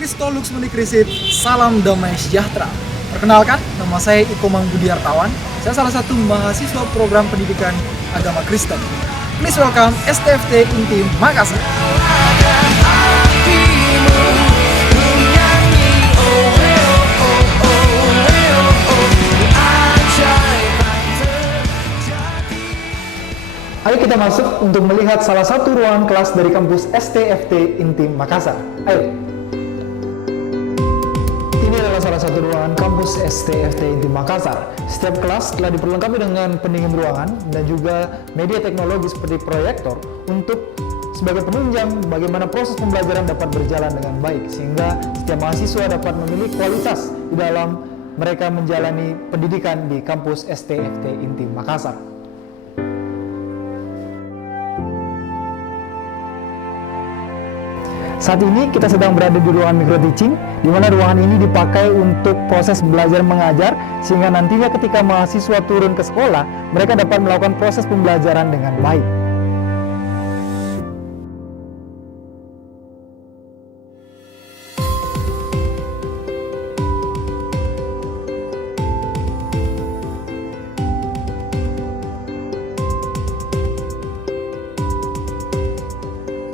Kristolux Menikrisit, salam damai sejahtera. Perkenalkan, nama saya Iko Mangbudiartawan. Saya salah satu mahasiswa program pendidikan agama Kristen. Please welcome STFT Intim Makassar. Ayo kita masuk untuk melihat salah satu ruangan kelas dari kampus STFT Intim Makassar. Ayo. Ini adalah salah satu ruangan kampus STFT Intim Makassar. Setiap kelas telah diperlengkapi dengan pendingin ruangan dan juga media teknologi seperti proyektor untuk sebagai penunjang bagaimana proses pembelajaran dapat berjalan dengan baik, sehingga setiap mahasiswa dapat memiliki kualitas di dalam mereka menjalani pendidikan di kampus STFT Intim Makassar. Saat ini kita sedang berada di ruangan micro teaching, di mana ruangan ini dipakai untuk proses belajar mengajar, sehingga nantinya ketika mahasiswa turun ke sekolah, mereka dapat melakukan proses pembelajaran dengan baik.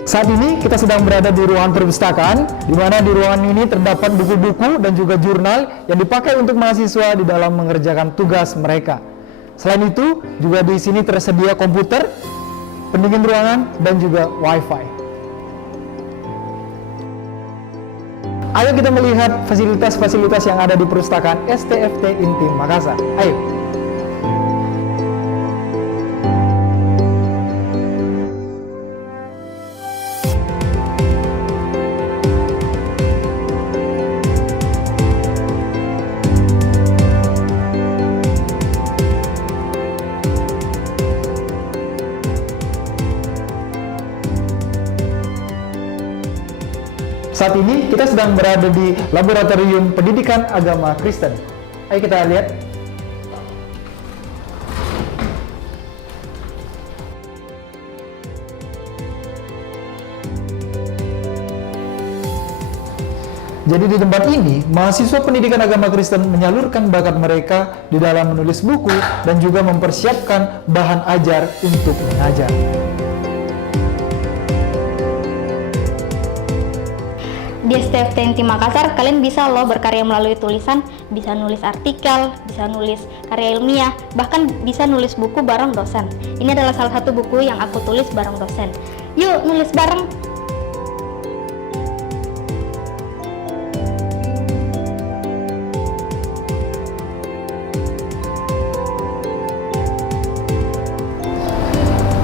Saat ini kita sedang berada di ruangan perpustakaan, di mana di ruangan ini terdapat buku-buku dan juga jurnal yang dipakai untuk mahasiswa di dalam mengerjakan tugas mereka. Selain itu, juga di sini tersedia komputer, pendingin ruangan, dan juga WiFi. Ayo kita melihat fasilitas-fasilitas yang ada di perpustakaan STFT Intim Makassar. Ayo. Saat ini kita sedang berada di Laboratorium Pendidikan Agama Kristen. Ayo kita lihat. Jadi di tempat ini, mahasiswa pendidikan agama Kristen menyalurkan bakat mereka di dalam menulis buku dan juga mempersiapkan bahan ajar untuk mengajar. Di STFT Intim Makassar, kalian bisa loh berkarya melalui tulisan, bisa nulis artikel, bisa nulis karya ilmiah, bahkan bisa nulis buku bareng dosen. Ini adalah salah satu buku yang aku tulis bareng dosen. Yuk, nulis bareng!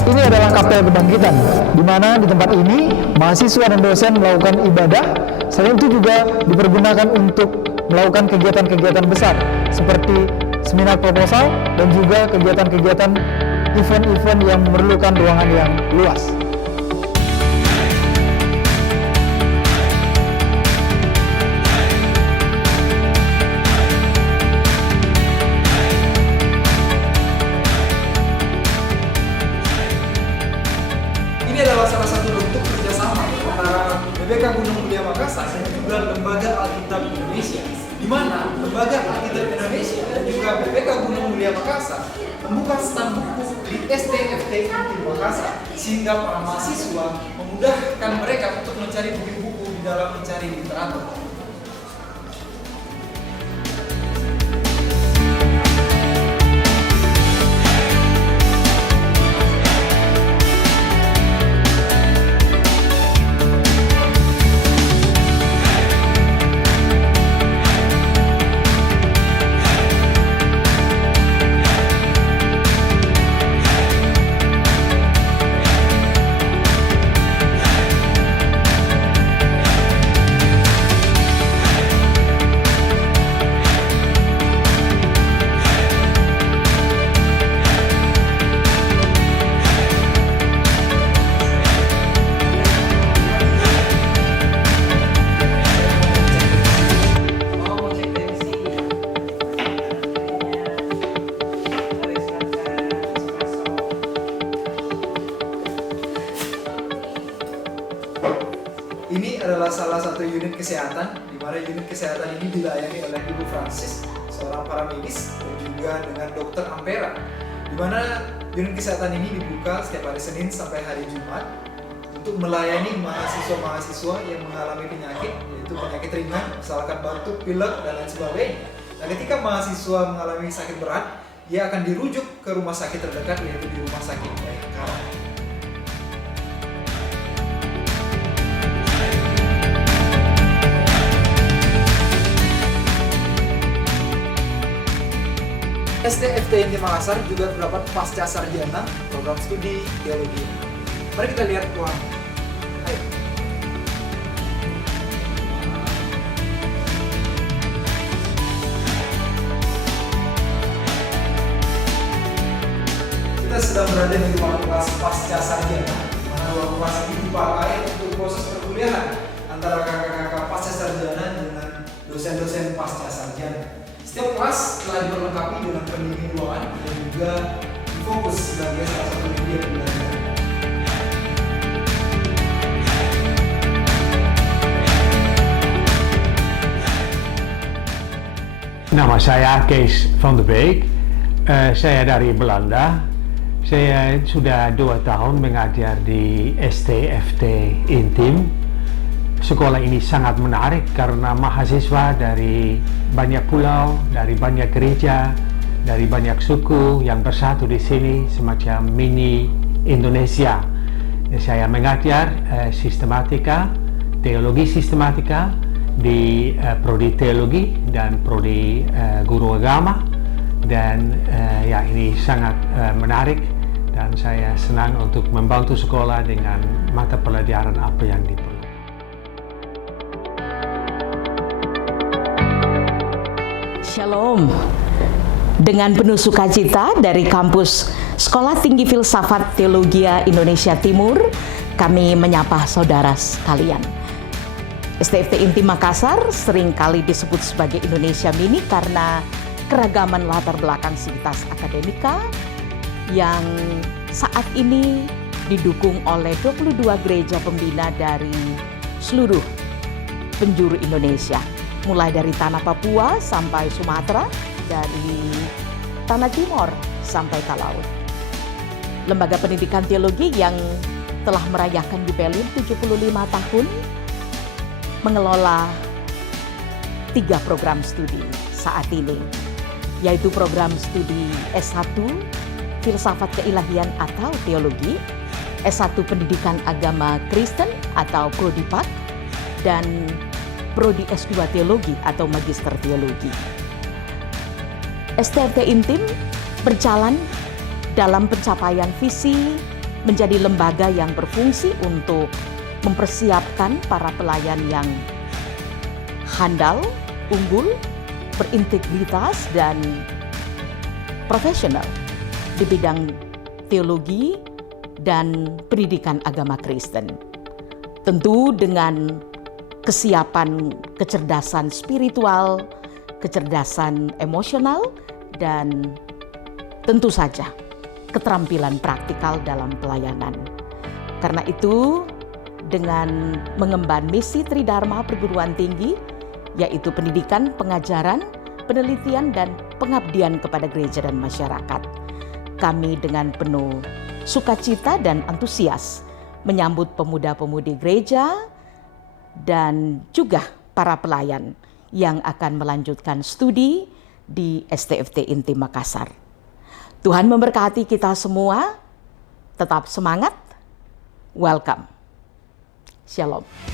Ini adalah kapel kebangkitan, di mana di tempat ini mahasiswa dan dosen melakukan ibadah. Selain itu juga dipergunakan untuk melakukan kegiatan-kegiatan besar seperti seminar proposal dan juga kegiatan-kegiatan event-event yang memerlukan ruangan yang luas. Ini adalah salah satu bentuk kerjasama antara BPK Gunung Mulia Makassar dan juga Lembaga Alkitab Indonesia, di mana Lembaga Alkitab Indonesia dan juga BPK Gunung Mulia Makassar membuka stand buku di STFT Intim Makassar, sehingga para mahasiswa memudahkan mereka untuk mencari buku-buku di dalam mencari literatur. kesehatan, di mana unit kesehatan ini dilayani oleh Ibu Francis, seorang paramedis, dan juga dengan Dr. Ampera, di mana unit kesehatan ini dibuka setiap hari Senin sampai hari Jumat untuk melayani mahasiswa-mahasiswa yang mengalami penyakit, yaitu penyakit ringan, misalkan batuk, pilek, dan lain sebagainya. Nah, ketika mahasiswa mengalami sakit berat, dia akan dirujuk ke rumah sakit terdekat, yaitu di Rumah Sakit Bayangkara. STFT Inti Makassar juga terdapat pasca sarjana program studi teologi. Mari kita lihat ruang. Ayo. Kita sedang berada di ruang kelas pasca sarjana, di mana ruang kelas ini dipakai untuk proses perkuliahan antara kakak-kakak pasca sarjana dengan dosen-dosen pasca sarjana. Setiap kelas telah diperlengkapi dengan pendingin ruangan dan juga fokus sebagai salah satu media pembelajaran. Nama saya Kees van de Beek. Saya dari Belanda. Saya sudah 2 tahun mengajar di STFT Intim. Sekolah ini sangat menarik karena mahasiswa dari banyak pulau, dari banyak gereja, dari banyak suku yang bersatu di sini, semacam mini Indonesia. Saya mengajar sistematika, teologi sistematika di prodi teologi dan prodi guru agama, dan ya ini sangat menarik dan saya senang untuk membantu sekolah dengan mata pelajaran apa yang diperlukan. Shalom. Dengan penuh sukacita dari kampus Sekolah Tinggi Filsafat Teologia Indonesia Timur, kami menyapa saudara sekalian. STFT Inti Makassar seringkali disebut sebagai Indonesia Mini karena keragaman latar belakang sivitas akademika yang saat ini didukung oleh 22 gereja pembina dari seluruh penjuru Indonesia. Mulai dari tanah Papua sampai Sumatera, dari tanah Timor sampai ke laut. Lembaga pendidikan teologi yang telah merayakan jubileum 75 tahun mengelola 3 program studi saat ini, yaitu program studi S1 Filsafat Keilahian atau Teologi, S1 Pendidikan Agama Kristen atau Prodipak, dan Prodi S2 Teologi atau Magister Teologi. STFT Intim berjalan dalam pencapaian visi menjadi lembaga yang berfungsi untuk mempersiapkan para pelayan yang handal, unggul, berintegritas, dan profesional di bidang teologi dan pendidikan agama Kristen. Tentu dengan kesiapan kecerdasan spiritual, kecerdasan emosional, dan tentu saja keterampilan praktikal dalam pelayanan. Karena itu, dengan mengemban misi Tridharma Perguruan Tinggi, yaitu pendidikan, pengajaran, penelitian, dan pengabdian kepada gereja dan masyarakat, kami dengan penuh sukacita dan antusias menyambut pemuda-pemudi gereja dan juga para pelayan yang akan melanjutkan studi di STFT Inti Makassar. Tuhan memberkati kita semua, tetap semangat, welcome. Shalom.